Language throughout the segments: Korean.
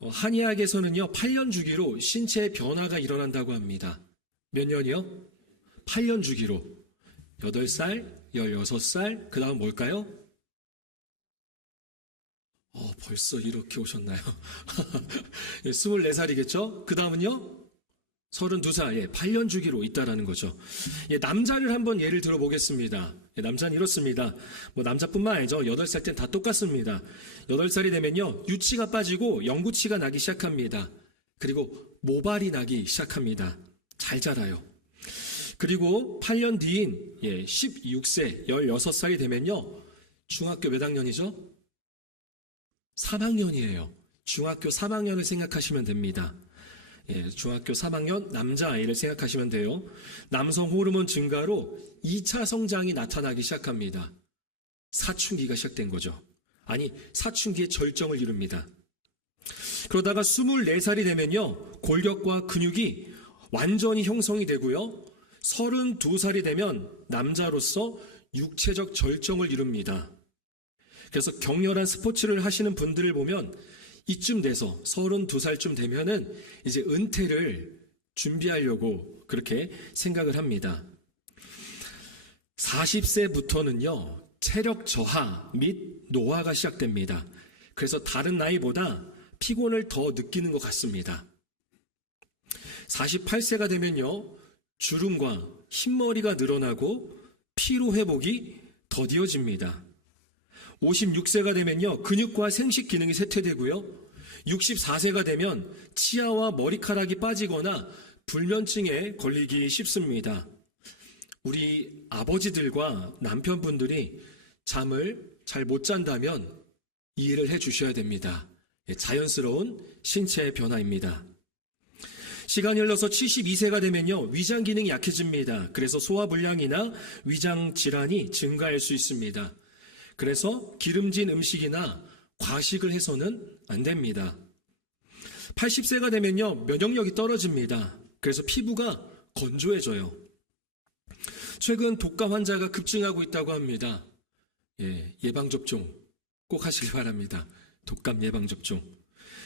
한의학에서는요, 8년 주기로 신체의 변화가 일어난다고 합니다. 몇 년이요? 8년 주기로. 8살, 16살, 그 다음 뭘까요? 벌써 이렇게 오셨나요? 24살이겠죠? 그 다음은요? 32살, 8년 주기로 있다라는 거죠. 남자를 한번 예를 들어보겠습니다. 남자는 이렇습니다. 남자뿐만 아니죠. 8살 땐 다 똑같습니다. 8살이 되면요, 유치가 빠지고 영구치가 나기 시작합니다. 그리고 모발이 나기 시작합니다. 잘 자라요. 그리고 8년 뒤인 16세, 16살이 되면요, 중학교 몇 학년이죠? 3학년이에요. 중학교 3학년을 생각하시면 됩니다. 중학교 3학년 남자아이를 생각하시면 돼요. 남성 호르몬 증가로 2차 성장이 나타나기 시작합니다. 사춘기가 시작된 거죠. 아니, 사춘기의 절정을 이룹니다. 그러다가 24살이 되면요, 골격과 근육이 완전히 형성이 되고요, 32살이 되면 남자로서 육체적 절정을 이룹니다. 그래서 격렬한 스포츠를 하시는 분들을 보면 이쯤 돼서 32살쯤 되면은 이제 은퇴를 준비하려고 그렇게 생각을 합니다. 40세부터는요, 체력 저하 및 노화가 시작됩니다. 그래서 다른 나이보다 피곤을 더 느끼는 것 같습니다. 48세가 되면요, 주름과 흰머리가 늘어나고 피로 회복이 더디어집니다. 56세가 되면요, 근육과 생식 기능이 쇠퇴되고요, 64세가 되면 치아와 머리카락이 빠지거나 불면증에 걸리기 쉽습니다. 우리 아버지들과 남편분들이 잠을 잘 못 잔다면 이해를 해 주셔야 됩니다. 자연스러운 신체의 변화입니다. 시간이 흘러서 72세가 되면요, 위장 기능이 약해집니다. 그래서 소화불량이나 위장 질환이 증가할 수 있습니다. 그래서 기름진 음식이나 과식을 해서는 안 됩니다. 80세가 되면요, 면역력이 떨어집니다. 그래서 피부가 건조해져요. 최근 독감 환자가 급증하고 있다고 합니다. 예방접종 꼭 하시기 바랍니다. 독감 예방접종.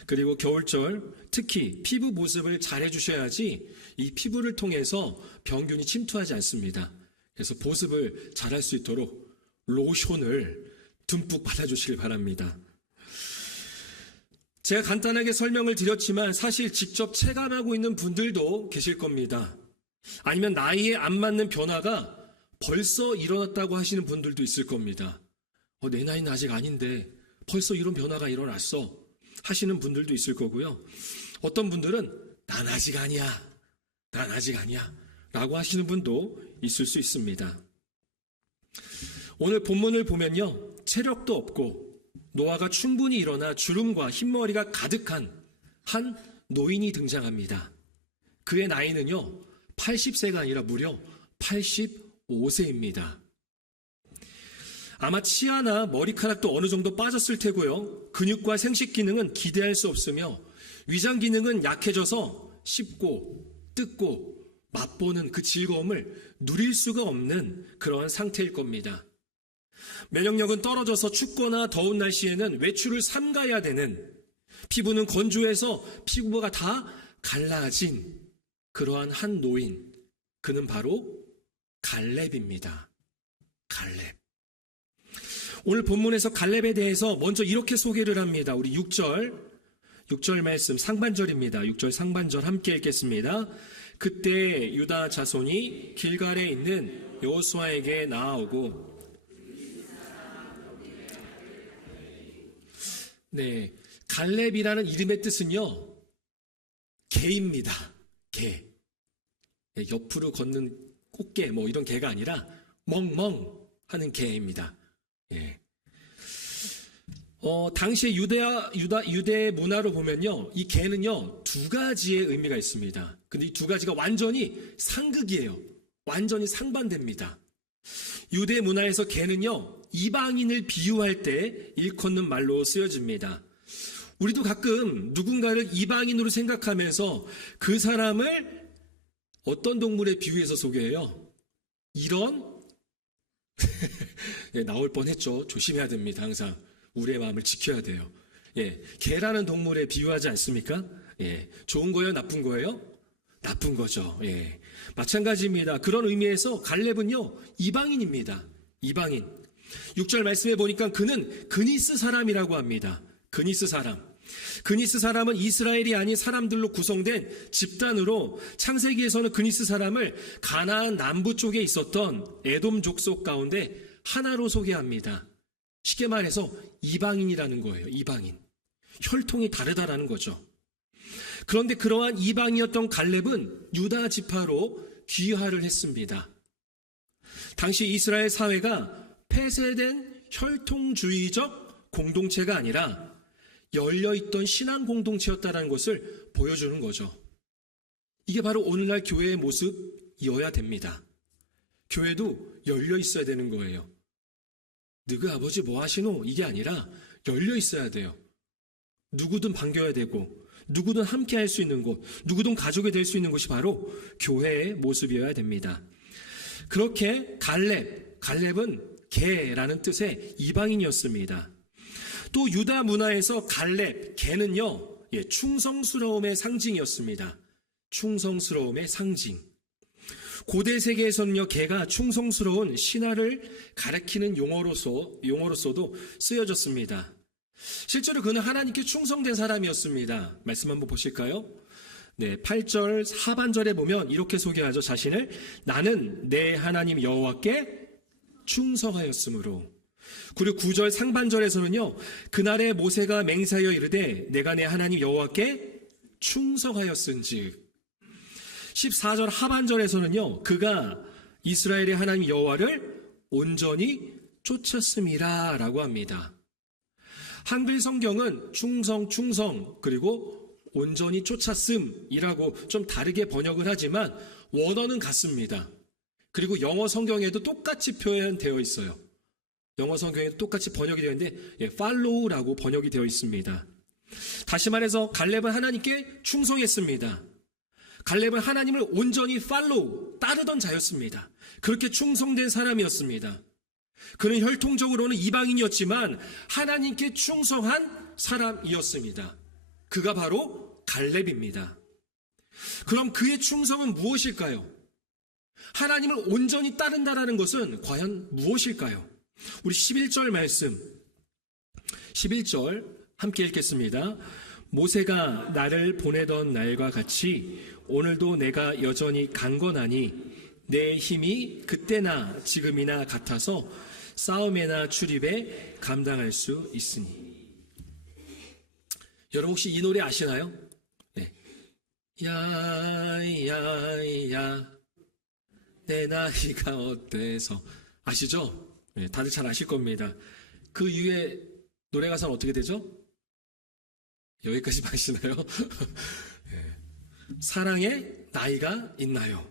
그리고 겨울철 특히 피부 보습을 잘 해주셔야지 이 피부를 통해서 병균이 침투하지 않습니다. 그래서 보습을 잘 할 수 있도록 로션을 듬뿍 발라주시길 바랍니다. 제가 간단하게 설명을 드렸지만 사실 직접 체감하고 있는 분들도 계실 겁니다. 아니면 나이에 안 맞는 변화가 벌써 일어났다고 하시는 분들도 있을 겁니다. 내 나이는 아직 아닌데 벌써 이런 변화가 일어났어 하시는 분들도 있을 거고요. 어떤 분들은 난 아직 아니야 라고 하시는 분도 있을 수 있습니다. 오늘 본문을 보면요, 체력도 없고 노화가 충분히 일어나 주름과 흰머리가 가득한 한 노인이 등장합니다. 그의 나이는요, 80세가 아니라 무려 85세입니다. 아마 치아나 머리카락도 어느 정도 빠졌을 테고요, 근육과 생식 기능은 기대할 수 없으며 위장 기능은 약해져서 씹고 뜯고 맛보는 그 즐거움을 누릴 수가 없는 그러한 상태일 겁니다. 면역력은 떨어져서 춥거나 더운 날씨에는 외출을 삼가야 되는, 피부는 건조해서 피부가 다 갈라진 그러한 한 노인, 그는 바로 갈렙입니다. 갈렙. 오늘 본문에서 갈렙에 대해서 먼저 이렇게 소개를 합니다. 우리 6절 말씀 상반절입니다. 6절 상반절 함께 읽겠습니다. 그때 유다 자손이 길갈에 있는 여호수아에게 나아오고, 갈렙이라는 이름의 뜻은요, 개입니다. 개. 옆으로 걷는 꽃게 이런 개가 아니라 멍멍 하는 개입니다. 당시의 유대 문화로 보면요, 이 개는요, 두 가지의 의미가 있습니다. 근데 이 두 가지가 완전히 상극이에요. 완전히 상반됩니다. 유대 문화에서 개는요, 이방인을 비유할 때 일컫는 말로 쓰여집니다. 우리도 가끔 누군가를 이방인으로 생각하면서 그 사람을 어떤 동물에 비유해서 소개해요? 이런 나올 뻔했죠. 조심해야 됩니다. 항상 우리의 마음을 지켜야 돼요. 개라는 동물에 비유하지 않습니까? 좋은 거예요, 나쁜 거예요? 나쁜 거죠. 마찬가지입니다. 그런 의미에서 갈렙은요, 이방인입니다. 이방인. 6절 말씀해 보니까 그는 그니스 사람이라고 합니다. 그니스 사람. 그니스 사람은 이스라엘이 아닌 사람들로 구성된 집단으로 창세기에서는 그니스 사람을 가나안 남부 쪽에 있었던 에돔 족속 가운데 하나로 소개합니다. 쉽게 말해서 이방인이라는 거예요. 이방인. 혈통이 다르다라는 거죠. 그런데 그러한 이방이었던 갈렙은 유다 지파로 귀화를 했습니다. 당시 이스라엘 사회가 폐쇄된 혈통주의적 공동체가 아니라 열려있던 신앙 공동체였다는 것을 보여주는 거죠. 이게 바로 오늘날 교회의 모습이어야 됩니다. 교회도 열려 있어야 되는 거예요. 너희 아버지 뭐 하시노? 이게 아니라 열려 있어야 돼요. 누구든 반겨야 되고 누구든 함께 할 수 있는 곳, 누구든 가족이 될 수 있는 곳이 바로 교회의 모습이어야 됩니다. 그렇게 갈렙은 개라는 뜻의 이방인이었습니다. 또 유다 문화에서 갈렙, 개는요, 충성스러움의 상징이었습니다. 충성스러움의 상징. 고대 세계에서는요, 개가 충성스러운 신하를 가리키는 용어로서도 쓰여졌습니다. 실제로 그는 하나님께 충성된 사람이었습니다. 말씀 한번 보실까요? 8절 하반절에 보면 이렇게 소개하죠. 자신을 나는 내 하나님 여호와께 충성하였으므로. 그리고 9절 상반절에서는요. 그날에 모세가 맹세하여 이르되 내가 내 하나님 여호와께 충성하였은즉. 14절 하반절에서는요. 그가 이스라엘의 하나님 여호와를 온전히 쫓았음이라 라고 합니다. 한글 성경은 충성 그리고 온전히 쫓았음이라고 좀 다르게 번역을 하지만 원어는 같습니다. 그리고 영어 성경에도 똑같이 표현되어 있어요. 영어 성경에도 똑같이 번역이 되어 있는데 follow라고 번역이 되어 있습니다. 다시 말해서 갈렙은 하나님께 충성했습니다. 갈렙은 하나님을 온전히 따르던 자였습니다. 그렇게 충성된 사람이었습니다. 그는 혈통적으로는 이방인이었지만 하나님께 충성한 사람이었습니다. 그가 바로 갈렙입니다. 그럼 그의 충성은 무엇일까요? 하나님을 온전히 따른다라는 것은 과연 무엇일까요? 우리 11절 말씀, 11절 함께 읽겠습니다. 모세가 나를 보내던 날과 같이 오늘도 내가 여전히 강건하니 내 힘이 그때나 지금이나 같아서 싸움에나 출입에 감당할 수 있으니. 여러분 혹시 이 노래 아시나요? 네. 야야야 내 나이가 어때서 아시죠? 네, 다들 잘 아실 겁니다. 그 이후에 노래 가사는 어떻게 되죠? 여기까지 아시나요? 네. 사랑에 나이가 있나요?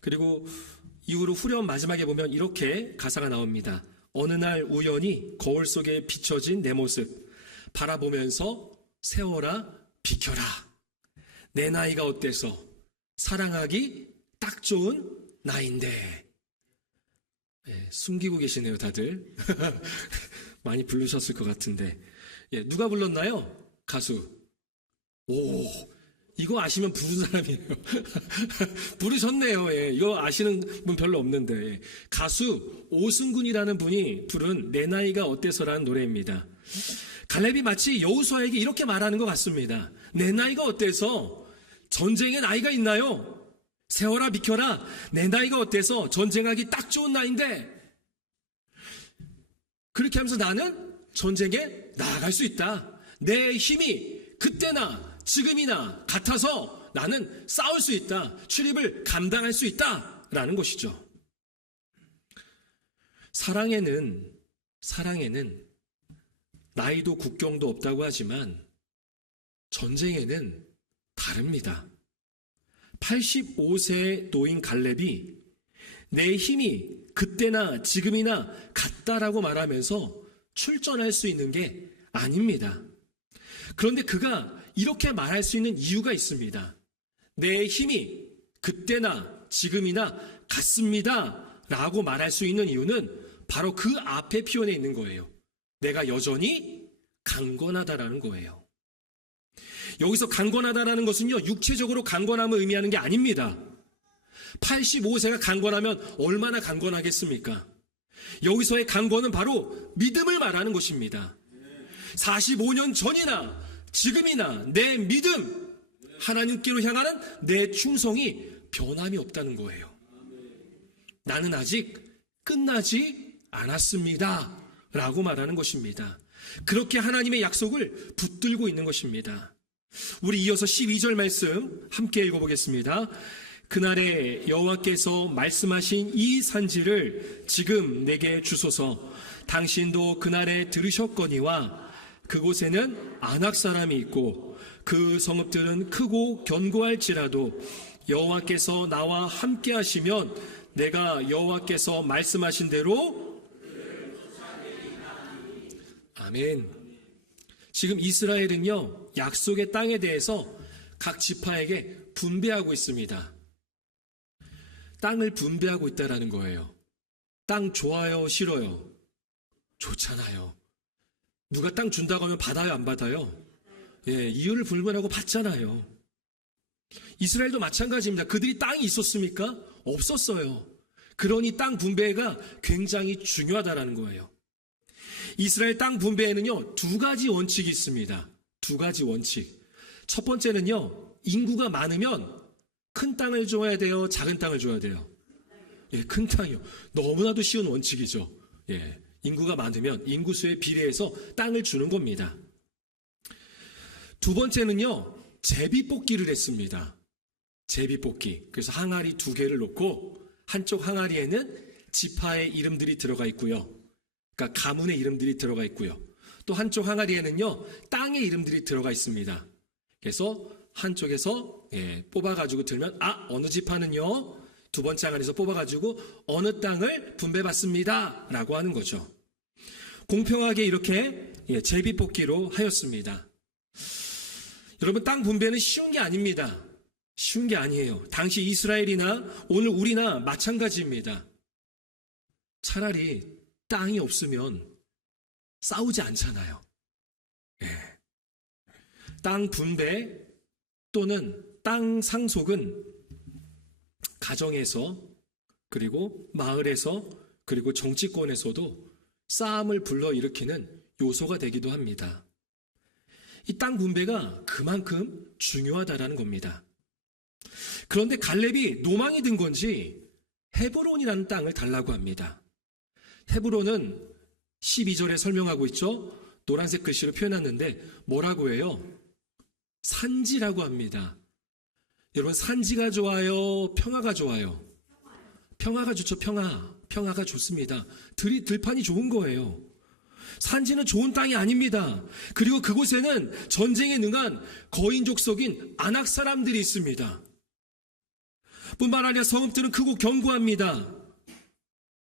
그리고 이후로 후렴 마지막에 보면 이렇게 가사가 나옵니다. 어느 날 우연히 거울 속에 비춰진 내 모습 바라보면서 세워라 비켜라. 내 나이가 어때서 사랑하기 딱 좋은 나이인데. 숨기고 계시네요 다들. 많이 부르셨을 것 같은데. 누가 불렀나요? 가수. 이거 아시면 부른 사람이에요. 부르셨네요. 이거 아시는 분 별로 없는데. 가수 오승근이라는 분이 부른 내 나이가 어때서라는 노래입니다. 갈렙이 마치 여호수아에게 이렇게 말하는 것 같습니다. 내 나이가 어때서 전쟁에 나이가 있나요? 세워라 비켜라. 내 나이가 어때서 전쟁하기 딱 좋은 나이인데. 그렇게 하면서 나는 전쟁에 나아갈 수 있다. 내 힘이 그때나 지금이나 같아서 나는 싸울 수 있다. 출입을 감당할 수 있다. 라는 것이죠. 사랑에는 나이도 국경도 없다고 하지만 전쟁에는 다릅니다. 85세 노인 갈렙이 내 힘이 그때나 지금이나 같다라고 말하면서 출전할 수 있는 게 아닙니다. 그런데 그가 이렇게 말할 수 있는 이유가 있습니다. 내 힘이 그때나 지금이나 같습니다 라고 말할 수 있는 이유는 바로 그 앞에 표현해 있는 거예요. 내가 여전히 강건하다라는 거예요. 여기서 강건하다라는 것은요, 육체적으로 강건함을 의미하는 게 아닙니다. 85세가 강건하면 얼마나 강건하겠습니까? 여기서의 강건은 바로 믿음을 말하는 것입니다. 45년 전이나 지금이나 내 믿음, 하나님께로 향하는 내 충성이 변함이 없다는 거예요. 나는 아직 끝나지 않았습니다 라고 말하는 것입니다. 그렇게 하나님의 약속을 붙들고 있는 것입니다. 우리 이어서 12절 말씀 함께 읽어보겠습니다. 그날에 여호와께서 말씀하신 이 산지를 지금 내게 주소서. 당신도 그날에 들으셨거니와 그곳에는 아낙 사람이 있고 그 성읍들은 크고 견고할지라도 여호와께서 나와 함께 하시면 내가 여호와께서 말씀하신 대로 아멘. 지금 이스라엘은요, 약속의 땅에 대해서 각 지파에게 분배하고 있습니다. 땅을 분배하고 있다라는 거예요. 땅 좋아요, 싫어요? 좋잖아요. 누가 땅 준다고 하면 받아요, 안 받아요? 예, 이유를 불문하고 받잖아요. 이스라엘도 마찬가지입니다. 그들이 땅이 있었습니까? 없었어요. 그러니 땅 분배가 굉장히 중요하다라는 거예요. 이스라엘 땅 분배에는요, 두 가지 원칙이 있습니다. 두 가지 원칙. 첫 번째는요, 인구가 많으면 큰 땅을 줘야 돼요, 작은 땅을 줘야 돼요? 예, 큰 땅이요. 너무나도 쉬운 원칙이죠. 예, 인구가 많으면 인구수에 비례해서 땅을 주는 겁니다. 두 번째는요, 제비뽑기를 했습니다. 제비뽑기. 그래서 항아리 2개를 놓고 한쪽 항아리에는 지파의 이름들이 들어가 있고요. 그러니까 가문의 이름들이 들어가 있고요. 또 한쪽 항아리에는요, 땅의 이름들이 들어가 있습니다. 그래서 한쪽에서 뽑아가지고 들면 어느 지파는요, 두 번째 항아리에서 뽑아가지고 어느 땅을 분배받습니다 라고 하는 거죠. 공평하게 이렇게 제비뽑기로 하였습니다. 여러분, 땅 분배는 쉬운 게 아닙니다. 쉬운 게 아니에요. 당시 이스라엘이나 오늘 우리나 마찬가지입니다. 차라리 땅이 없으면 싸우지 않잖아요. 예. 땅 분배 또는 땅 상속은 가정에서, 그리고 마을에서, 그리고 정치권에서도 싸움을 불러일으키는 요소가 되기도 합니다. 이 땅 분배가 그만큼 중요하다라는 겁니다. 그런데 갈렙이 노망이 든 건지 헤브론이라는 땅을 달라고 합니다. 헤브론은 12절에 설명하고 있죠. 노란색 글씨로 표현했는데 뭐라고 해요? 산지라고 합니다. 여러분, 산지가 좋아요, 평화가 좋아요? 평화가 좋죠. 평화가 좋습니다. 들판이 좋은 거예요. 산지는 좋은 땅이 아닙니다. 그리고 그곳에는 전쟁에 능한 거인족속인 아낙 사람들이 있습니다. 뿐만 아니라 성읍들은 크고 견고합니다.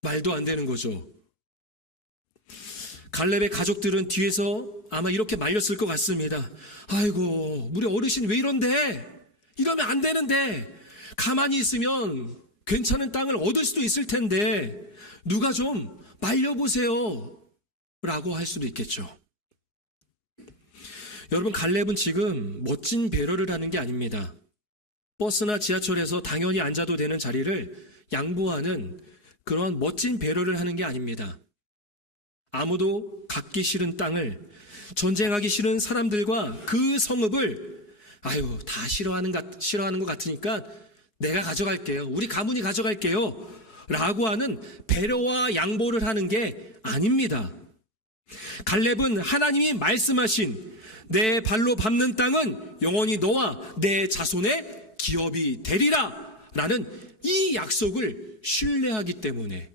말도 안 되는 거죠. 갈렙의 가족들은 뒤에서 아마 이렇게 말렸을 것 같습니다. 아이고, 우리 어르신 왜 이런데? 이러면 안 되는데. 가만히 있으면 괜찮은 땅을 얻을 수도 있을 텐데 누가 좀 말려보세요 라고 할 수도 있겠죠. 여러분, 갈렙은 지금 멋진 배려를 하는 게 아닙니다. 버스나 지하철에서 당연히 앉아도 되는 자리를 양보하는 그런 멋진 배려를 하는 게 아닙니다. 아무도 갖기 싫은 땅을, 전쟁하기 싫은 사람들과 그 성읍을 다 싫어하는 것 같으니까 내가 가져갈게요. 우리 가문이 가져갈게요 라고 하는 배려와 양보를 하는 게 아닙니다. 갈렙은 하나님이 말씀하신 내 발로 밟는 땅은 영원히 너와 내 자손의 기업이 되리라 라는 이 약속을 신뢰하기 때문에,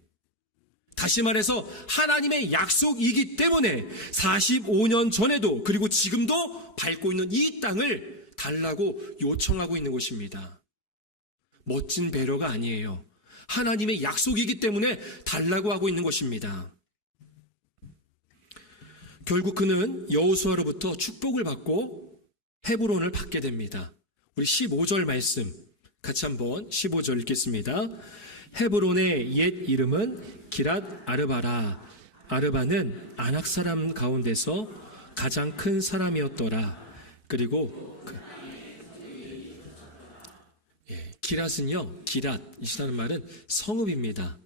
다시 말해서 하나님의 약속이기 때문에 45년 전에도 그리고 지금도 밟고 있는 이 땅을 달라고 요청하고 있는 것입니다. 멋진 배려가 아니에요. 하나님의 약속이기 때문에 달라고 하고 있는 것입니다. 결국 그는 여호수아로부터 축복을 받고 헤브론을 받게 됩니다. 우리 15절 말씀 같이 한번 15절 읽겠습니다. 헤브론의 옛 이름은 기랏 아르바라. 아르바는 아낙 사람 가운데서 가장 큰 사람이었더라. 그리고 기랏은요, 기랏이라는 말은 성읍입니다.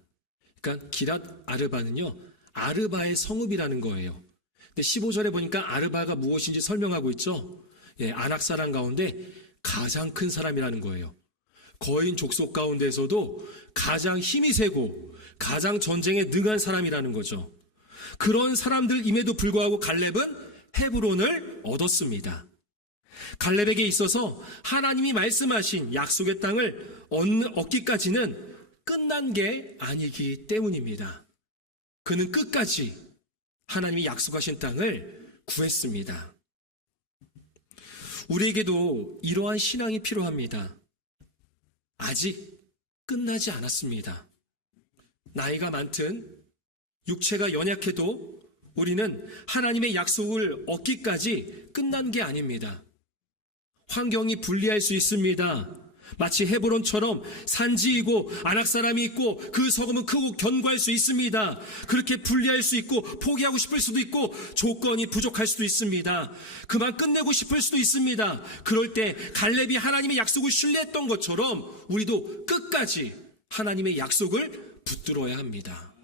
그러니까 기랏 아르바는요, 아르바의 성읍이라는 거예요. 근데 15절에 보니까 아르바가 무엇인지 설명하고 있죠. 아낙 사람 가운데 가장 큰 사람이라는 거예요. 거인 족속 가운데서도 가장 힘이 세고 가장 전쟁에 능한 사람이라는 거죠. 그런 사람들임에도 불구하고 갈렙은 헤브론을 얻었습니다. 갈렙에게 있어서 하나님이 말씀하신 약속의 땅을 얻기까지는 끝난 게 아니기 때문입니다. 그는 끝까지 하나님이 약속하신 땅을 구했습니다. 우리에게도 이러한 신앙이 필요합니다. 아직 끝나지 않았습니다. 나이가 많든 육체가 연약해도 우리는 하나님의 약속을 얻기까지 끝난 게 아닙니다. 환경이 불리할 수 있습니다. 마치 헤브론처럼 산지이고 아낙 사람이 있고 그 성읍은 크고 견고할 수 있습니다. 그렇게 불리할 수 있고 포기하고 싶을 수도 있고 조건이 부족할 수도 있습니다. 그만 끝내고 싶을 수도 있습니다. 그럴 때 갈렙이 하나님의 약속을 신뢰했던 것처럼 우리도 끝까지 하나님의 약속을 붙들어야 합니다.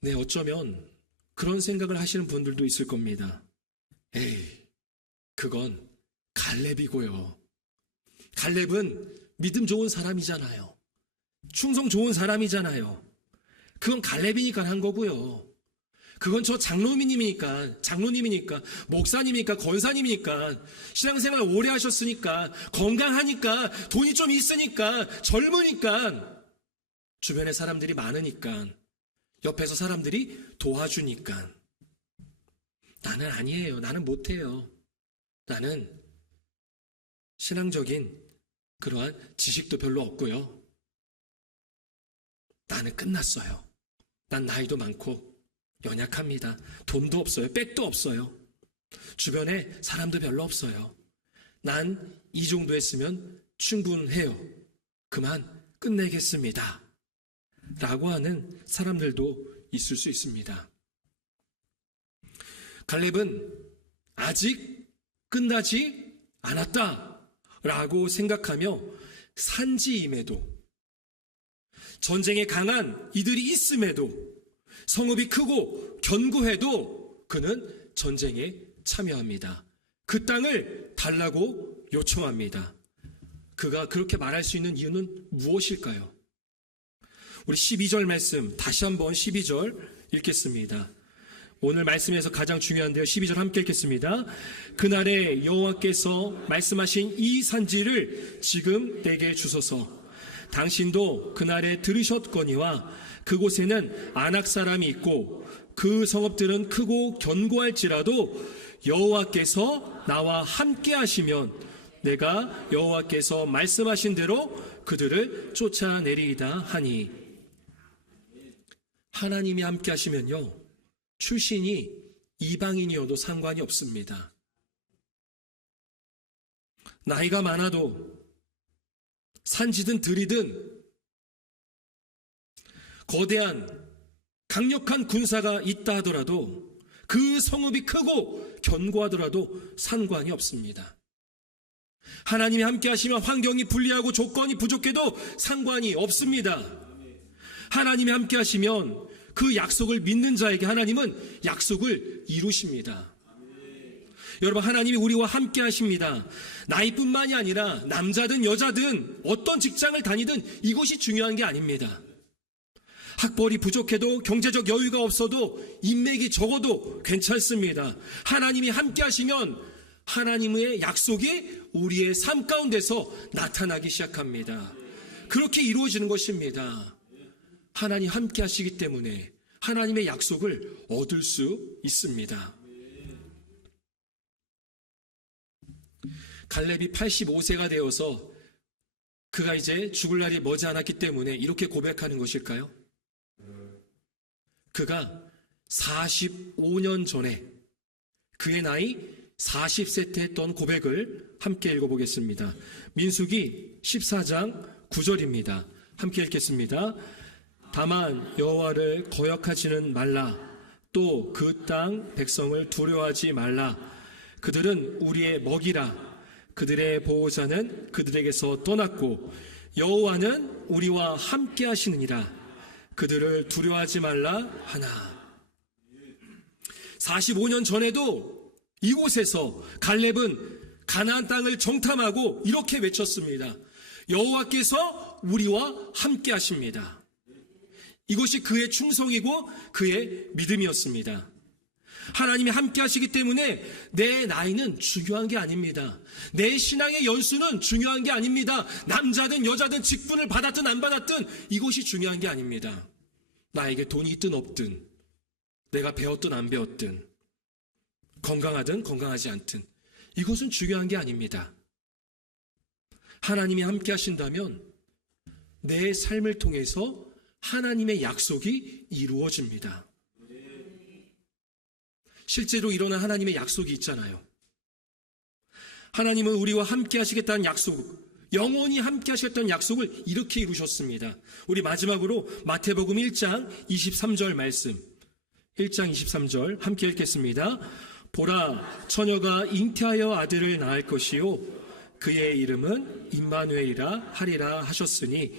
네, 어쩌면 그런 생각을 하시는 분들도 있을 겁니다. 에이, 그건 갈렙이고요. 갈렙은 믿음 좋은 사람이잖아요. 충성 좋은 사람이잖아요. 그건 갈렙이니까 한 거고요. 그건 저 장로님이니까, 목사님이니까, 권사님이니까, 신앙생활 오래 하셨으니까, 건강하니까, 돈이 좀 있으니까, 젊으니까, 주변에 사람들이 많으니까, 옆에서 사람들이 도와주니까. 나는 아니에요. 나는 못해요. 나는 신앙적인 그러한 지식도 별로 없고요. 나는 끝났어요. 난 나이도 많고 연약합니다. 돈도 없어요. 백도 없어요. 주변에 사람도 별로 없어요. 난 이 정도 했으면 충분해요. 그만 끝내겠습니다. 라고 하는 사람들도 있을 수 있습니다. 갈렙은 아직 끝나지 않았다 라고 생각하며 산지임에도 전쟁에 강한 이들이 있음에도 성읍이 크고 견고해도 그는 전쟁에 참여합니다. 그 땅을 달라고 요청합니다. 그가 그렇게 말할 수 있는 이유는 무엇일까요? 우리 12절 말씀 다시 한번 12절 읽겠습니다. 오늘 말씀에서 가장 중요한데요. 12절 함께 읽겠습니다. 그날에 여호와께서 말씀하신 이 산지를 지금 내게 주소서. 당신도 그날에 들으셨거니와 그곳에는 아낙 사람이 있고 그 성읍들은 크고 견고할지라도 여호와께서 나와 함께 하시면 내가 여호와께서 말씀하신 대로 그들을 쫓아내리이다 하니. 하나님이 함께 하시면요, 출신이 이방인이어도 상관이 없습니다. 나이가 많아도 산지든 들이든 거대한 강력한 군사가 있다 하더라도 그 성읍이 크고 견고하더라도 상관이 없습니다. 하나님이 함께 하시면 환경이 불리하고 조건이 부족해도 상관이 없습니다. 하나님이 함께 하시면 그 약속을 믿는 자에게 하나님은 약속을 이루십니다. 여러분, 하나님이 우리와 함께 하십니다. 나이뿐만이 아니라 남자든 여자든 어떤 직장을 다니든 이것이 중요한 게 아닙니다. 학벌이 부족해도 경제적 여유가 없어도 인맥이 적어도 괜찮습니다. 하나님이 함께 하시면 하나님의 약속이 우리의 삶 가운데서 나타나기 시작합니다. 그렇게 이루어지는 것입니다. 하나님 함께 하시기 때문에 하나님의 약속을 얻을 수 있습니다. 갈렙이 85세가 되어서 그가 이제 죽을 날이 머지않았기 때문에 이렇게 고백하는 것일까요? 그가 45년 전에 그의 나이 40세 때 했던 고백을 함께 읽어보겠습니다. 민수기 14장 9절입니다. 함께 읽겠습니다. 다만 여호와를 거역하지는 말라. 또 그 땅 백성을 두려워하지 말라. 그들은 우리의 먹이라. 그들의 보호자는 그들에게서 떠났고 여호와는 우리와 함께 하시느니라. 그들을 두려워하지 말라 하나. 45년 전에도 이곳에서 갈렙은 가나안 땅을 정탐하고 이렇게 외쳤습니다. 여호와께서 우리와 함께 하십니다. 이것이 그의 충성이고 그의 믿음이었습니다. 하나님이 함께 하시기 때문에 내 나이는 중요한 게 아닙니다. 내 신앙의 연수는 중요한 게 아닙니다. 남자든 여자든 직분을 받았든 안 받았든 이것이 중요한 게 아닙니다. 나에게 돈이 있든 없든, 내가 배웠든 안 배웠든, 건강하든 건강하지 않든 이것은 중요한 게 아닙니다. 하나님이 함께 하신다면 내 삶을 통해서 하나님의 약속이 이루어집니다. 실제로 일어난 하나님의 약속이 있잖아요. 하나님은 우리와 함께 하시겠다는 약속, 영원히 함께 하시겠다는 약속을 이렇게 이루셨습니다. 우리 마지막으로 마태복음 1장 23절 말씀, 1장 23절 함께 읽겠습니다. 보라, 처녀가 잉태하여 아들을 낳을 것이요 그의 이름은 임마누엘이라 하리라 하셨으니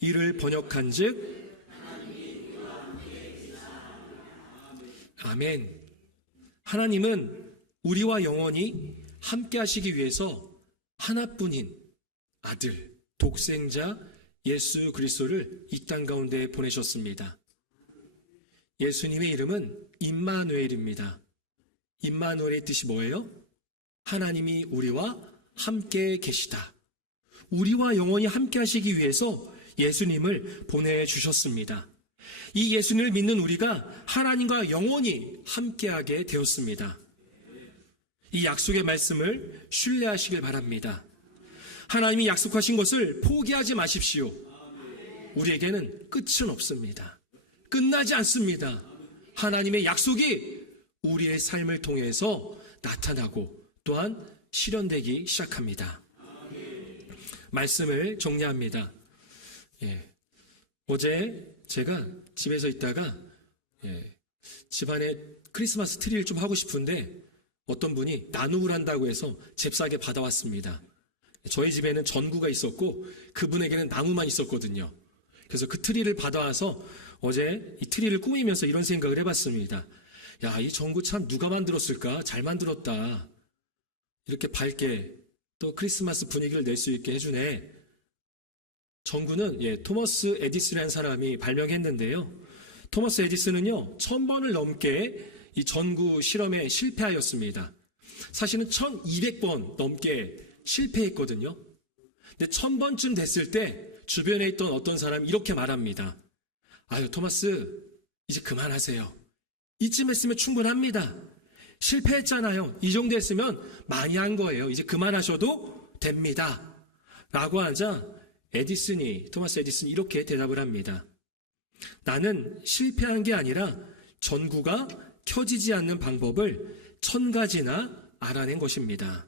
이를 번역한즉 아멘. 하나님은 우리와 영원히 함께 하시기 위해서 하나뿐인 아들, 독생자 예수 그리스도를 이 땅 가운데 보내셨습니다. 예수님의 이름은 임마누엘입니다. 임마누엘의 뜻이 뭐예요? 하나님이 우리와 함께 계시다. 우리와 영원히 함께 하시기 위해서 예수님을 보내주셨습니다. 이 예수님을 믿는 우리가 하나님과 영원히 함께하게 되었습니다. 이 약속의 말씀을 신뢰하시길 바랍니다. 하나님이 약속하신 것을 포기하지 마십시오. 우리에게는 끝은 없습니다. 끝나지 않습니다. 하나님의 약속이 우리의 삶을 통해서 나타나고 또한 실현되기 시작합니다. 말씀을 정리합니다. 어제 제가 집에서 있다가 집안에 크리스마스 트리를 좀 하고 싶은데 어떤 분이 나눔을 한다고 해서 잽싸게 받아왔습니다. 저희 집에는 전구가 있었고 그분에게는 나무만 있었거든요. 그래서 그 트리를 받아와서 어제 이 트리를 꾸미면서 이런 생각을 해봤습니다. 야, 이 전구 참 누가 만들었을까? 잘 만들었다. 이렇게 밝게 또 크리스마스 분위기를 낼 수 있게 해주네. 전구는 토머스 에디슨이라는 사람이 발명했는데요. 토머스 에디슨은요 1000번을 넘게 이 전구 실험에 실패하였습니다. 사실은 1200번 넘게 실패했거든요. 근데 1000번쯤 됐을 때 주변에 있던 어떤 사람이 이렇게 말합니다. 아유, 토마스 이제 그만하세요. 이쯤 했으면 충분합니다. 실패했잖아요. 이 정도 했으면 많이 한 거예요. 이제 그만하셔도 됩니다. 라고 하자 토마스 에디슨이 이렇게 대답을 합니다. 나는 실패한 게 아니라 전구가 켜지지 않는 방법을 1000가지나 알아낸 것입니다.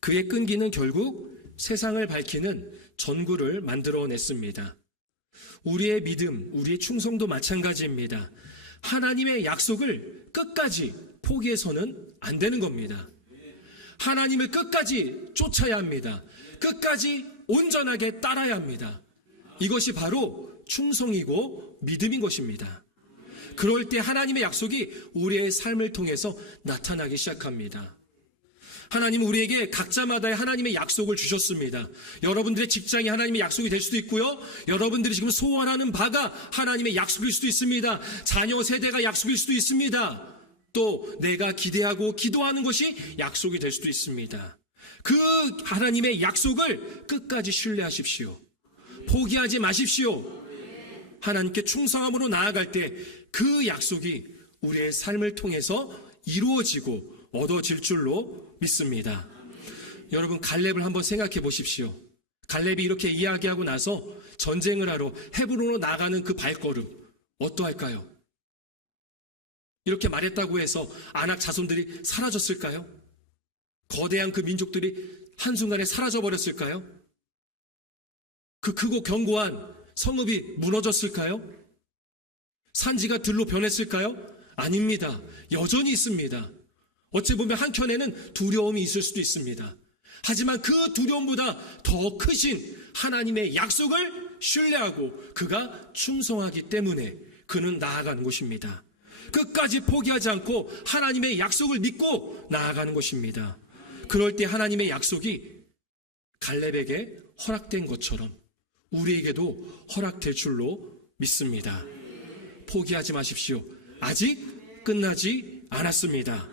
그의 끈기는 결국 세상을 밝히는 전구를 만들어냈습니다. 우리의 믿음, 우리의 충성도 마찬가지입니다. 하나님의 약속을 끝까지 포기해서는 안 되는 겁니다. 하나님을 끝까지 쫓아야 합니다. 끝까지 온전하게 따라야 합니다. 이것이 바로 충성이고 믿음인 것입니다. 그럴 때 하나님의 약속이 우리의 삶을 통해서 나타나기 시작합니다. 하나님은 우리에게 각자마다의 하나님의 약속을 주셨습니다. 여러분들의 직장이 하나님의 약속이 될 수도 있고요. 여러분들이 지금 소원하는 바가 하나님의 약속일 수도 있습니다. 자녀 세대가 약속일 수도 있습니다. 또 내가 기대하고 기도하는 것이 약속이 될 수도 있습니다. 그 하나님의 약속을 끝까지 신뢰하십시오. 포기하지 마십시오. 하나님께 충성함으로 나아갈 때 그 약속이 우리의 삶을 통해서 이루어지고 얻어질 줄로 믿습니다. 여러분, 갈렙을 한번 생각해 보십시오. 갈렙이 이렇게 이야기하고 나서 전쟁을 하러 헤브론으로 나가는 그 발걸음 어떠할까요? 이렇게 말했다고 해서 아낙 자손들이 사라졌을까요? 거대한 그 민족들이 한순간에 사라져버렸을까요? 그 크고 견고한 성읍이 무너졌을까요? 산지가 들로 변했을까요? 아닙니다. 여전히 있습니다. 어찌 보면 한켠에는 두려움이 있을 수도 있습니다. 하지만 그 두려움보다 더 크신 하나님의 약속을 신뢰하고 그가 충성하기 때문에 그는 나아가는 것입니다. 끝까지 포기하지 않고 하나님의 약속을 믿고 나아가는 것입니다. 그럴 때 하나님의 약속이 갈렙에게 허락된 것처럼 우리에게도 허락될 줄로 믿습니다. 포기하지 마십시오. 아직 끝나지 않았습니다.